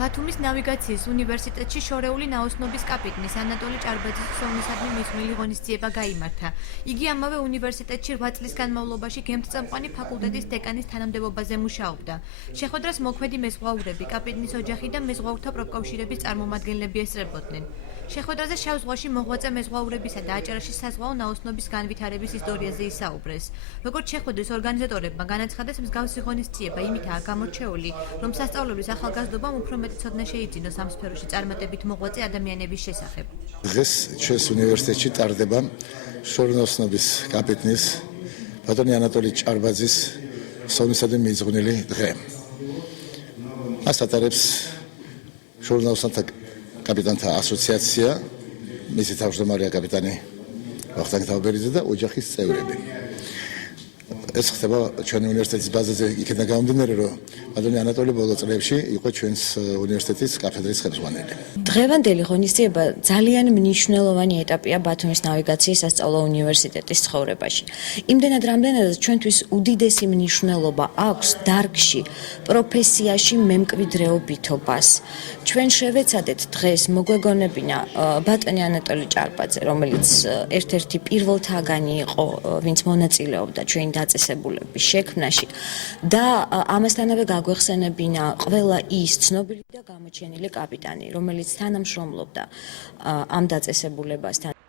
ბათუმის ნავიგაციის უნივერსიტეტში შორეული ნაოსნობის კაპიტნის ანატოლი ჭარბაძის სოვლისადმი მიღწეული ღონისძიება გაიმართა. იგი ამავე უნივერსიტეტში 8 წლის განმავლობაში გემთწამყვანი ფაკულტეტის დეკანის თანამდებობაზე მუშაობდა. შეხვედრას მოქმედი მეზღვაურები, კაპიტნის ოჯახი და მეზღვაურთა პროფკავშირების წარმომადგენლები ესწრებოდნენ. შეხვედრაზე შავ ზღვაში მოღვაწე მეზღვაურებისა და აჭარაში საზღვაო ნაოსნობის განვითარების ისტორიაზე ისაუბრეს. როგორც შეხვედრის ორგანიზატორებმა განაცხადეს, მსგავსი ღონისძიება იმითაა გამორჩეული, რომ სასწავლებლის ახალგაზრდობამ უფრო მეტი ცოდნა შეიძინოს ამ სფეროში წარმატებით მოღვაწე ადამიანების შესახებ. დღეს ჩვენს უნივერსიტეტში ტარდება შორნაოსნობის კაპიტნის ბატონი ანატოლი ჭარბაძის სოვლისადმი მიღწეული დღე. მას ატარებს შორნაოსნთა კაპიტანთა ასოციაცია, მისი თავმჯდომარეა კაპიტანი ვახტანგ თავბერიძე და ოჯახის წევრები. ეს ხდება ჩვენი უნივერსიტეტის ბაზაზე იქიდან გამომდინარე, რომ ბატონი ანატოლი ბოლო წლებში იყო ჩვენს უნივერსიტეტის კათედრის ხელმძღვანელი. დღევანდელი ღონისძიება ძალიან მნიშვნელოვანი ეტაპია ბათუმის ნავიგაციის სასწავლო უნივერსიტეტის ცხოვრებაში. იმდენად რამდენადაც ჩვენთვის უდიდესი მნიშვნელობა აქვს დარგში, პროფესიაში მემკვიდრეობითობას. ჩვენ შევეცადეთ დღეს მოგვეგონებინა ბატონი ანატოლი ჭარბაძე, რომელიც ერთ-ერთი პირველთაგანი იყო, ვინც მონაწილეობდა ჩვენი დაწესებულების შექმნაში და ამასთანავე გაგვეხსენებინა ყველა ის ცნობილი და გამოჩენილი კაპიტანი, რომელიც თანამშრომლობდა ამ დაწესებულებასთან.